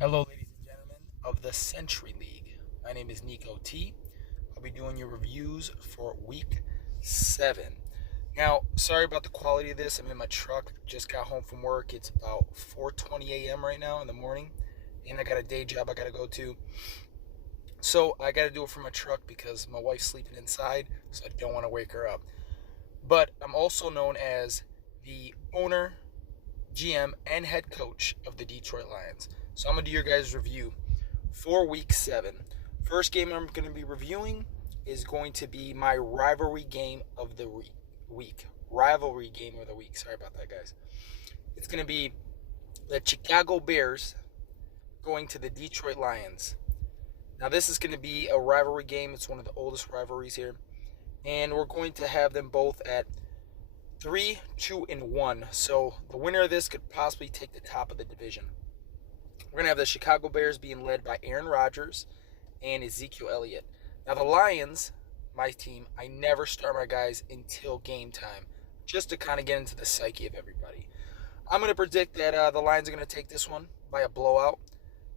Hello, ladies and gentlemen of the Century League. My name is Nico T. I'll be doing your reviews for week 7. Now, sorry about the quality of this. I'm in my truck. Just got home from work. It's about 4:20 a.m. right now in the morning, and I got a day job I got to go to. So I got to do it from my truck because my wife's sleeping inside, so I don't want to wake her up. But I'm also known as the owner, GM, and head coach of the Detroit Lions. So I'm going to do your guys' review for week 7. First game I'm going to be reviewing is going to be my rivalry game of the week. Rivalry game of the week. Sorry about that, guys. It's going to be the Chicago Bears going to the Detroit Lions. Now, this is going to be a rivalry game. It's one of the oldest rivalries here. And we're going to have them both at 3-2-1. So the winner of this could possibly take the top of the division. We're going to have the Chicago Bears being led by Aaron Rodgers and Ezekiel Elliott. Now the Lions, my team, I never start my guys until game time, just to kind of get into the psyche of everybody. I'm going to predict that the Lions are going to take this one by a blowout.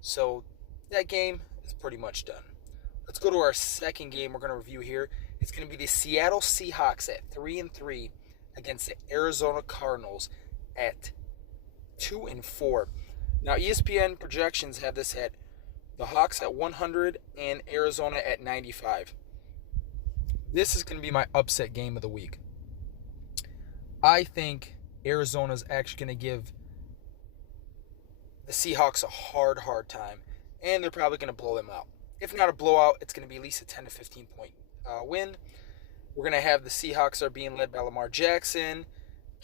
So that game is pretty much done. Let's go to our second game we're going to review here. It's going to be the Seattle Seahawks at 3-3 against the Arizona Cardinals at 2-4. Now, ESPN projections have this at the Hawks at 100 and Arizona at 95. This is going to be my upset game of the week. I think Arizona is actually going to give the Seahawks a hard time, and they're probably going to blow them out. If not a blowout, it's going to be at least a 10 to 15 point win. We're going to have the Seahawks are being led by Lamar Jackson,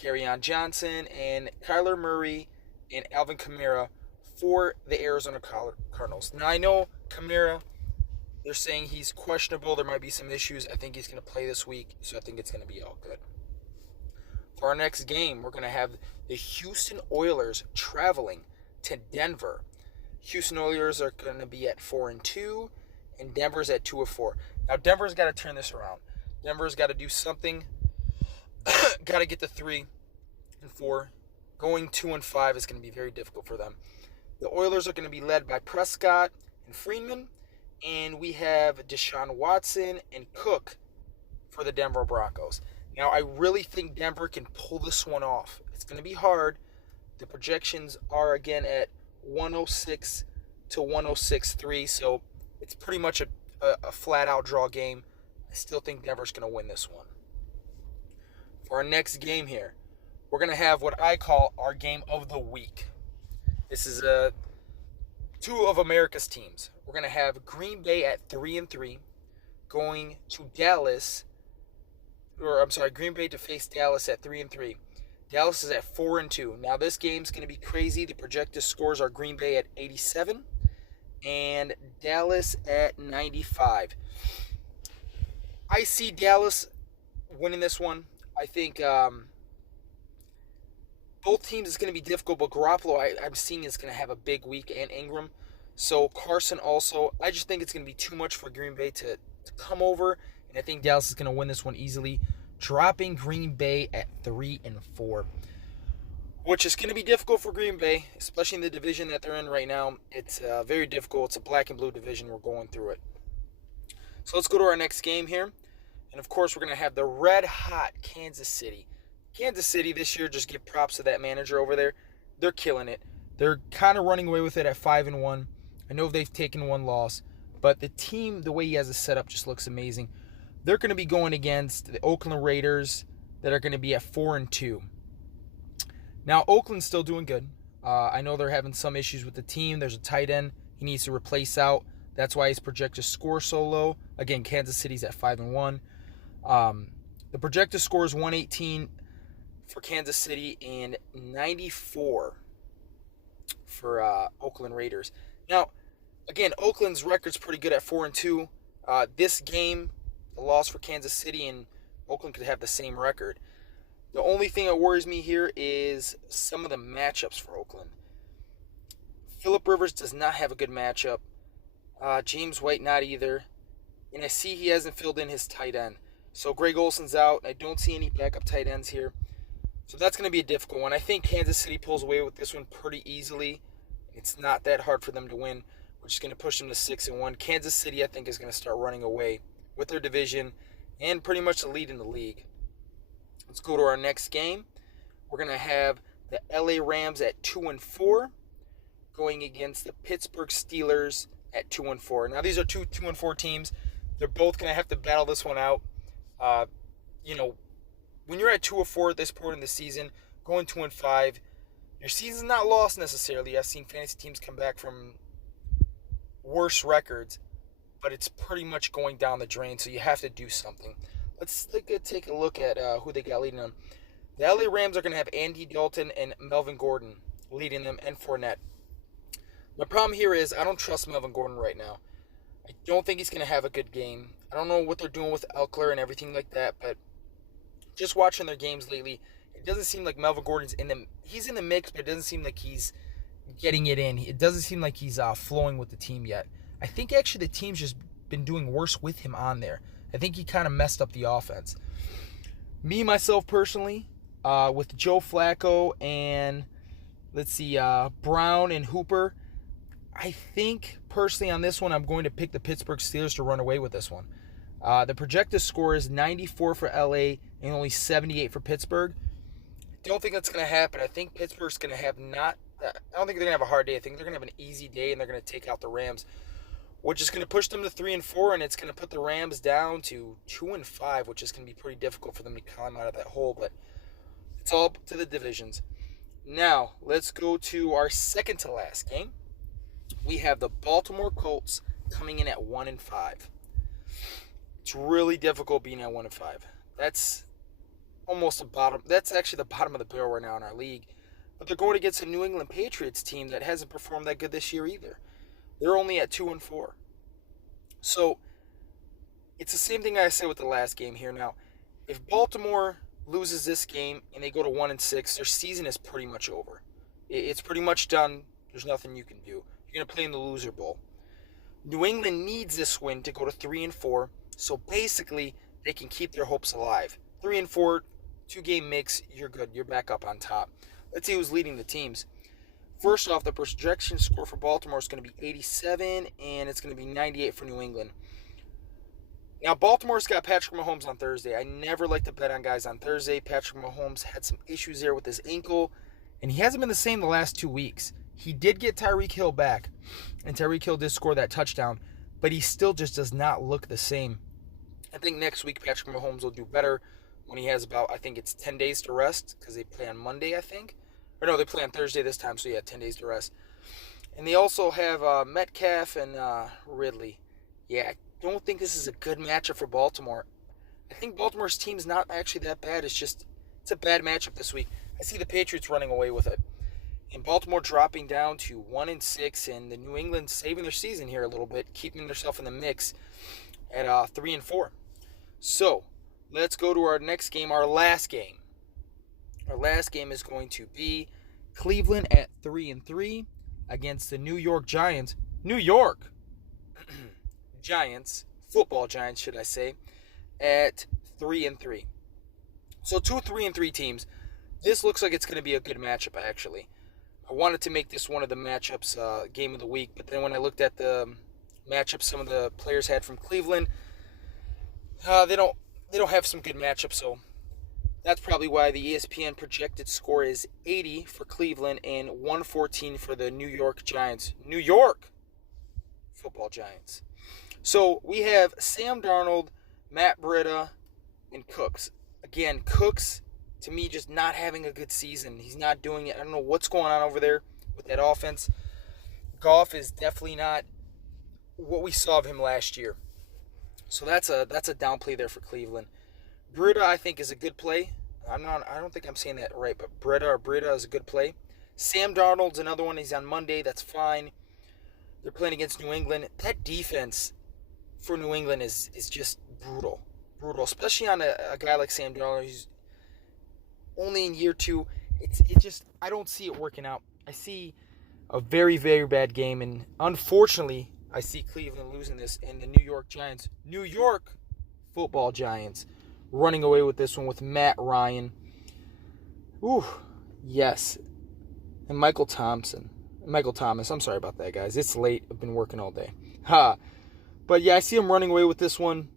Kerryon Johnson, and Kyler Murray and Alvin Kamara for the Arizona Cardinals. Now, I know Kamara, they're saying he's questionable. There might be some issues. I think he's going to play this week, so I think it's going to be all good. For our next game, we're going to have the Houston Oilers traveling to Denver. Houston Oilers are going to be at 4-2, and Denver's at 2-4. Now, Denver's got to turn this around. Denver's got to do something. Got to get to 3-4. Going 2-5 is going to be very difficult for them. The Oilers are going to be led by Prescott and Freeman, and we have Deshaun Watson and Cook for the Denver Broncos. Now, I really think Denver can pull this one off. It's going to be hard. The projections are, again, at 106 to 106.3, so it's pretty much a flat-out draw game. I still think Denver's going to win this one. For our next game here, we're going to have what I call our game of the week. This is two of America's teams. We're going to have Green Bay at 3-3 going to Green Bay to face Dallas at 3-3. Dallas is at 4-2. Now this game's going to be crazy. The projected scores are Green Bay at 87 and Dallas at 95. I see Dallas winning this one. I think both teams is going to be difficult, but Garoppolo I'm seeing is going to have a big week, and Ingram. So Carson also. I just think it's going to be too much for Green Bay to come over, and I think Dallas is going to win this one easily, dropping Green Bay at 3-4, which is going to be difficult for Green Bay, especially in the division that they're in right now. It's very difficult. It's a black and blue division. We're going through it. So let's go to our next game here. And, of course, we're going to have the red-hot Kansas City. Kansas City this year, just give props to that manager over there. They're killing it. They're kind of running away with it at 5-1. I know they've taken one loss, but the team, the way he has it set up, just looks amazing. They're going to be going against the Oakland Raiders that are going to be at 4-2. Now, Oakland's still doing good. I know they're having some issues with the team. There's a tight end he needs to replace out. That's why his projected score so low. Again, Kansas City's at 5-1. The projected score is 118 for Kansas City and 94 for Oakland Raiders. Now, again, Oakland's record's pretty good at 4-2. This game, the loss for Kansas City, and Oakland could have the same record. The only thing that worries me here is some of the matchups for Oakland. Phillip Rivers does not have a good matchup. James White not either. And I see he hasn't filled in his tight end. So Greg Olson's out. I don't see any backup tight ends here. So that's going to be a difficult one. I think Kansas City pulls away with this one pretty easily. It's not that hard for them to win, which is going to push them to 6-1. Kansas City, I think, is going to start running away with their division and pretty much the lead in the league. Let's go to our next game. We're going to have the LA Rams at 2-4 going against the Pittsburgh Steelers at 2-4. Now, these are two 2-4 teams. They're both going to have to battle this one out. When you're at 2-4 at this point in the season, going 2-5, your season's not lost necessarily. I've seen fantasy teams come back from worse records, but it's pretty much going down the drain, so you have to do something. Let's take a look at who they got leading them. The LA Rams are going to have Andy Dalton and Melvin Gordon leading them, and Fournette. My problem here is I don't trust Melvin Gordon right now. I don't think he's going to have a good game. I don't know what they're doing with Eckler and everything like that, but just watching their games lately, it doesn't seem like Melvin Gordon's he's in the mix, but it doesn't seem like he's getting it in. It doesn't seem like he's flowing with the team yet. I think actually the team's just been doing worse with him on there. I think he kind of messed up the offense. Me, myself, personally, with Joe Flacco and, Brown and Hooper, I think, personally, on this one, I'm going to pick the Pittsburgh Steelers to run away with this one. The projected score is 94 for LA and only 78 for Pittsburgh. I don't think that's going to happen. I think Pittsburgh's going to have I don't think they're going to have a hard day. I think they're going to have an easy day, and they're going to take out the Rams, which is going to push them to 3-4, and it's going to put the Rams down to 2-5, which is going to be pretty difficult for them to climb out of that hole, but it's all up to the divisions. Now, let's go to our second to last game. We have the Baltimore Colts coming in at 1-5. It's really difficult being at 1-5. That's almost the bottom. That's actually the bottom of the barrel right now in our league. But they're going against a New England Patriots team that hasn't performed that good this year either. They're only at 2-4. So it's the same thing I said with the last game here. Now, if Baltimore loses this game and they go to 1-6, their season is pretty much over. It's pretty much done. There's nothing you can do. You're going to play in the loser bowl. New England needs this win to go to 3-4. So basically, they can keep their hopes alive. 3-4, 2-game mix, you're good. You're back up on top. Let's see who's leading the teams. First off, the projection score for Baltimore is going to be 87, and it's going to be 98 for New England. Now, Baltimore's got Patrick Mahomes on Thursday. I never like to bet on guys on Thursday. Patrick Mahomes had some issues there with his ankle, and he hasn't been the same the last 2 weeks. He did get Tyreek Hill back, and Tyreek Hill did score that touchdown, but he still just does not look the same. I think next week Patrick Mahomes will do better when he has about, I think it's 10 days to rest, because they play on Monday, I think. Or no, they play on Thursday this time, so 10 days to rest. And they also have Metcalf and Ridley. Yeah, I don't think this is a good matchup for Baltimore. I think Baltimore's team's not actually that bad. It's a bad matchup this week. I see the Patriots running away with it. And Baltimore dropping down to 1-6, and the New England saving their season here a little bit, keeping themselves in the mix at 3-4. So, let's go to our next game, our last game. Our last game is going to be Cleveland at 3-3 against the New York Giants. New York Giants, football Giants, should I say, at 3-3. So 2 3-3 teams. This looks like it's going to be a good matchup, actually. I wanted to make this one of the matchups game of the week, but then when I looked at the matchups some of the players had from Cleveland, they don't have some good matchups, so that's probably why the ESPN projected score is 80 for Cleveland and 114 for the New York Giants. New York football Giants. So we have Sam Darnold, Matt Breida, and Cooks. Again, Cooks, to me, just not having a good season. He's not doing it. I don't know what's going on over there with that offense. Goff is definitely not what we saw of him last year. So that's a downplay there for Cleveland. Breida, I think, is a good play. I don't think I'm saying that right, but Breida is a good play. Sam Darnold's another one. He's on Monday. That's fine. They're playing against New England. That defense for New England is just brutal. Brutal, especially on a guy like Sam Darnold, who's only in year 2. I don't see it working out. I see a very, very bad game, and unfortunately, I see Cleveland losing this, and the New York Giants, New York football Giants, running away with this one with Matt Ryan. Ooh, yes. And Michael Thompson. Michael Thomas. I'm sorry about that, guys. It's late. I've been working all day. Ha. But yeah, I see him running away with this one.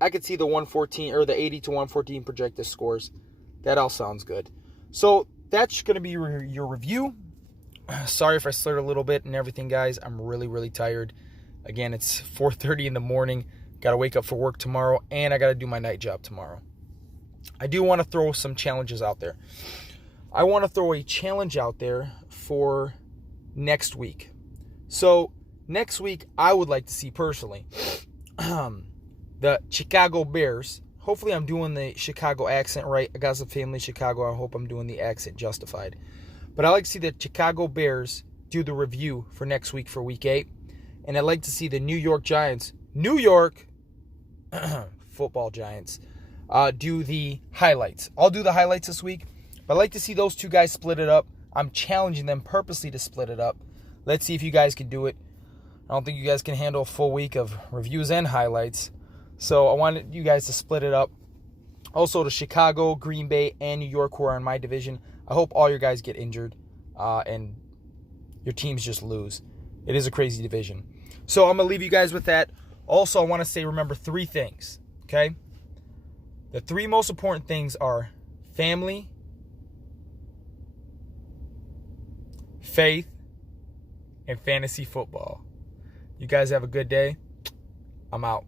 I could see the 114 or the 80 to 114 projected scores. That all sounds good. So that's going to be your review. Sorry if I slurred a little bit and everything, guys. I'm really, really tired. Again, it's 4:30 in the morning. Got to wake up for work tomorrow, and I got to do my night job tomorrow. I do want to throw some challenges out there. I want to throw a challenge out there for next week. So next week, I would like to see personally the Chicago Bears. Hopefully I'm doing the Chicago accent right. I got some family in Chicago. I hope I'm doing the accent justified. But I like to see the Chicago Bears do the review for next week for Week 8. And I'd like to see the New York Giants, New York football Giants, do the highlights. I'll do the highlights this week. But I'd like to see those two guys split it up. I'm challenging them purposely to split it up. Let's see if you guys can do it. I don't think you guys can handle a full week of reviews and highlights. So I wanted you guys to split it up. Also to Chicago, Green Bay, and New York, who are in my division. I hope all your guys get injured and your teams just lose. It is a crazy division. So I'm going to leave you guys with that. Also, I want to say, remember 3 things, okay? The 3 most important things are family, faith, and fantasy football. You guys have a good day. I'm out.